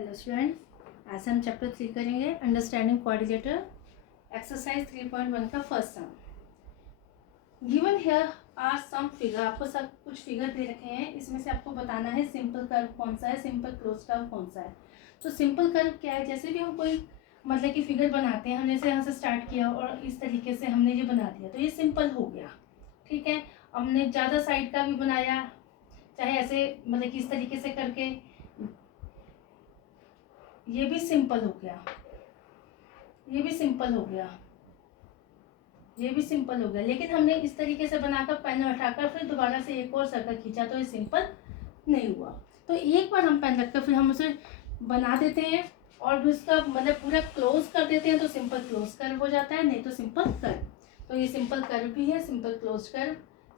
Hello students, आज हम chapter 3 करेंगे अंडरस्टैंडिंग कोऑर्डिनेटर एक्सरसाइज 3.1 का first sum. Given here are some figure, आपको सब कुछ फिगर दे रखे हैं, इसमें से आपको बताना है सिंपल कर्व कौन सा है, सिंपल क्लोज कर्व कौन सा है। तो सिंपल कर्व क्या है, जैसे भी हम कोई मतलब कि फिगर बनाते हैं, हमने जैसे यहाँ से स्टार्ट किया और इस तरीके से हमने ये बना दिया तो ये सिंपल हो गया। ठीक है, हमने ज़्यादा साइड का भी बनाया, चाहे ऐसे मतलब कि इस तरीके से करके, ये भी सिंपल हो गया, ये भी सिंपल हो गया, ये भी सिंपल हो गया। लेकिन हमने इस तरीके से बनाकर पेन उठाकर फिर दोबारा से एक और सर्कल खींचा तो ये सिंपल नहीं हुआ। तो एक बार हम पेन रखकर फिर हम उसे बना देते हैं और फिर उसका मतलब पूरा क्लोज कर देते हैं तो सिंपल क्लोज कर्व हो जाता है, नहीं तो सिंपल कर्व। तो ये सिंपल कर्व भी है, simple close curve,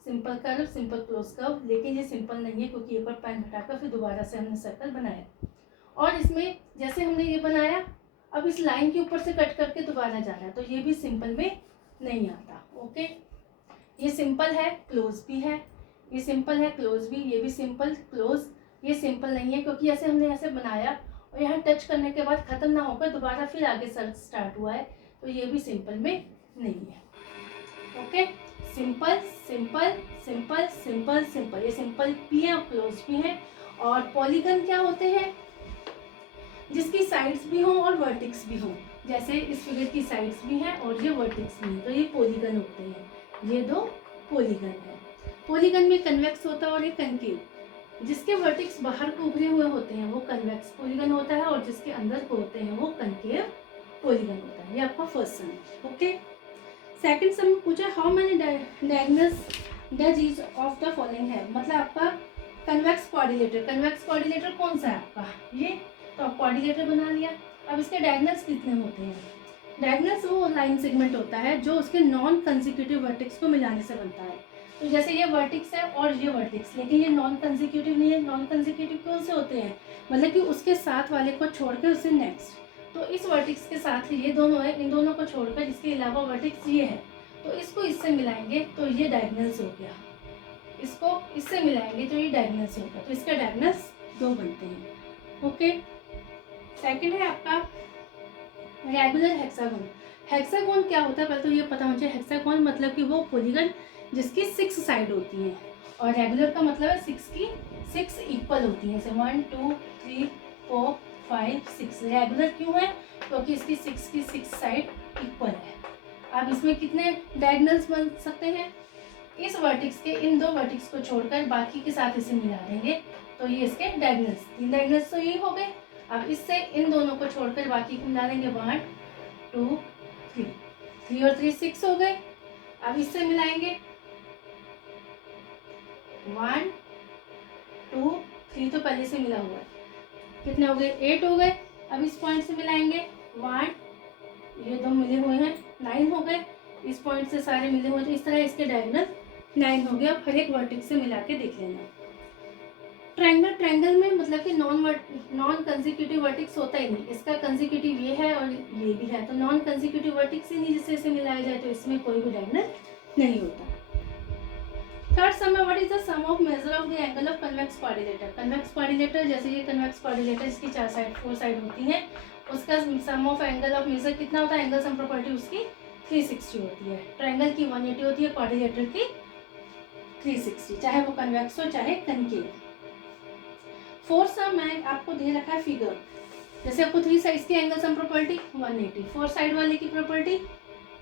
simple curve, simple close curve. लेकिन ये सिंपल नहीं है क्योंकि एक बार पेन हटाकर फिर दोबारा से हमने सर्कल बनाया। और इसमें जैसे हमने ये बनाया, अब इस लाइन के ऊपर से कट करके दोबारा जाना है तो ये भी सिंपल में नहीं आता। ओके, ये सिंपल है, क्लोज भी है, ये सिंपल है, क्लोज भी, ये भी सिंपल, क्लोज। ये सिंपल नहीं है क्योंकि ऐसे हमने ऐसे बनाया और यहाँ टच करने के बाद खत्म ना होकर दोबारा फिर आगे सर्कल स्टार्ट हुआ है तो ये भी सिंपल में नहीं है। Okay, simple simple simple simple simple, ये सिंपल भी है और क्लोज भी है। और पॉलीगन क्या होते हैं, जिसकी साइड्स भी हों और वर्टिक्स भी हों, जैसे इस फिगर की साइड्स भी हैं और ये वर्टिक्स भी हैं, तो ये पॉलीगन होते हैं। ये दो पॉलीगन है। पॉलीगन में कन्वेक्स होता है और एक कनकेव। जिसके वर्टिक्स बाहर को उभरे हुए होते हैं वो कन्वेक्स पॉलीगन होता है और जिसके अंदर को होते हैं वो कनकेव पॉलीगन होता है। ये आपका फर्स्ट सम है। ओके, सेकंड सम पूछा how many diagonals does each of the following है, मतलब आपका कन्वेक्स कोऑर्डिनेटर। कन्वेक्स कोऑर्डिनेटर कौन सा है आपका, ये तो आप कोऑर्डिनेटर बना लिया। अब इसके डायगोनल्स कितने होते हैं, डायगोनल्स वो लाइन सेगमेंट होता है जो उसके नॉन कंसेक्यूटिव वर्टेक्स को मिलाने से बनता है। तो जैसे ये वर्टेक्स है और ये वर्टेक्स, लेकिन ये नॉन कंसेक्यूटिव नहीं है। नॉन कंसेक्यूटिव कौन से होते हैं, मतलब कि उसके साथ वाले को छोड़कर उससे नेक्स्ट। तो इस वर्टेक्स के साथ ये दोनों है, इन दोनों को छोड़कर इसके अलावा वर्टेक्स ये है, तो इसको इससे मिलाएंगे तो ये डायगोनल्स हो गया, इसको इससे मिलाएंगे तो ये डायगोनल्स होगा, तो इसके डायगोनल्स दो बनते हैं। ओके, सेकंड है आपका रेगुलर हेक्सागोन। हेक्सागोन क्या होता है पहले तो ये पता होना चाहिए। हेक्सागोन मतलब कि वो पॉलीगन जिसकी 6 साइड होती हैं, और रेगुलर का मतलब है 6 की 6 इक्वल होती हैं, जैसे 1 2 3 4 5 6। रेगुलर क्यों है, क्योंकि इसकी 6 की 6 साइड इक्वल है। अब इसमें कितने डायगोनल्स बन सकते हैं, इस वर्टेक्स के इन दो वर्टेक्स को छोड़कर बाकी के साथ इसे मिला देंगे तो ये इसके डायगोनल्स, 3 डायगोनल्स तो ये हो गए। अब इससे इन दोनों को छोड़कर बाकी को मिला देंगे, 1 2 3, 3 और 3 6 हो गए। अब इससे मिलाएंगे 1 2 3, तो पहले से मिला हुआ है, कितने हो गए 8 हो गए। अब इस पॉइंट से मिलाएंगे 1, ये दो मिले हुए हैं 9 हो गए। इस पॉइंट से सारे मिले हुए, तो इस तरह इसके डायगोनल 9 हो गया। हर एक वर्टेक्स से मिला के देख लेना। ट्रायंगल, ट्रायंगल में मतलब कि नॉन कंसेक्यूटिव वर्टेक्स होता ही नहीं, इसका कंसेक्यूटिव ये है और ये भी है, तो नॉन कंसेक्यूटिव वर्टेक्स ही नहीं जिससे इसे मिलाया जाए, तो इसमें कोई भी डायगोनल नहीं होता। थर्ड सम है, what is the sum of measure of the angle of convex coordinator. Convex coordinator, जैसे ये कन्वेक्स कोऑर्डिनेटर, इसकी 4 साइड होती हैं, उसका सम ऑफ एंगल ऑफ मेजर कितना होता है, एंगल सम प्रॉपर्टी उसकी 360 होती है। ट्रायंगल की 180 होती है, कोऑर्डिनेटर की 360, चाहे वो कन्वेक्स हो चाहे कनकेव। फोर्थ सम में आपको दे रखा है फिगर, जैसे आपको 3 साइड्स की एंगल सम प्रॉपर्टी 180, 4 साइड वाले की प्रॉपर्टी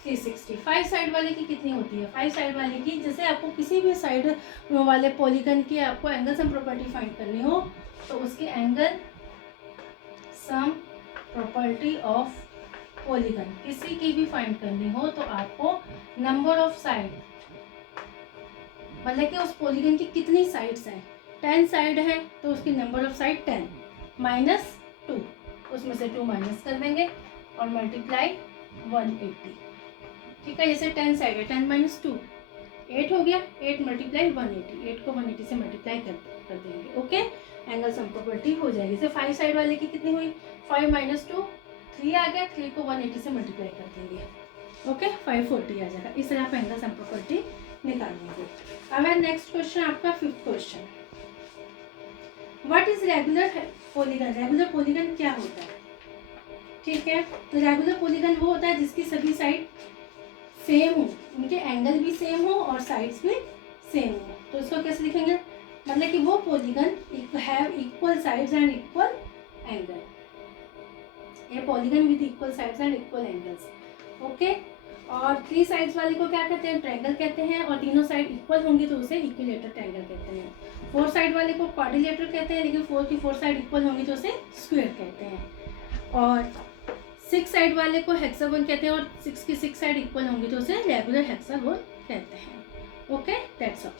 360, 5 साइड वाले की कितनी होती है, 5 साइड वाले की, जैसे आपको किसी भी साइड वाले पॉलीगन की आपको एंगल सम प्रॉपर्टी फाइंड करनी हो तो उसकी angle sum property of polygon किसी की भी फाइंड करनी हो तो आपको नंबर ऑफ साइड, मतलब कि उस पॉलीगन की कितनी साइड्स हैं, 10 साइड है तो उसकी नंबर ऑफ साइड 10 माइनस 2, उसमें से 2 माइनस कर देंगे और मल्टीप्लाई 180। ठीक है, जैसे 10 साइड है, 10 माइनस 2 8 हो गया, 8 मल्टीप्लाई 180, 8 को 180 से मल्टीप्लाई कर देंगे। ओके, एंगल सम प्रॉपर्टी हो जाएगी। जैसे 5 साइड वाले की कितनी हुई, 5 माइनस 2 3 आ गया, 3 को 180 से मल्टीप्लाई कर देंगे। ओके, 540 आ जाएगा। इस तरह आप एंगल सम प्रॉपर्टी निकाल लेंगे। अब है नेक्स्ट क्वेश्चन आपका 5th question. What is regular polygon? Regular polygon क्या होता है? ठीक है, तो रेगुलर पॉलीगन वो होता है जिसकी सभी साइड सेम हो, उनके एंगल भी सेम हो और साइड्स भी सेम हो। तो इसको कैसे लिखेंगे? मतलब कि वो polygon have equal sides and equal angle. ये polygon with equal sides and equal angles. Okay, और 3 साइड्स वाले को क्या कहते हैं? ट्रायंगल कहते हैं। और तीनों साइड इक्वल होंगी तो उसे इक्विलेटर ट्रायंगल कहते हैं। 4 साइड वाले को क्वाड्रिलेटरल कहते हैं, लेकिन 4 की 4 साइड इक्वल होंगी तो उसे स्क्वायर कहते हैं। और 6 साइड वाले को हेक्सागोन कहते हैं, और 6 की 6 साइड इक्वल होंगी तो उसे रेगुलर हेक्सागोन कहते हैं। Okay, that's all.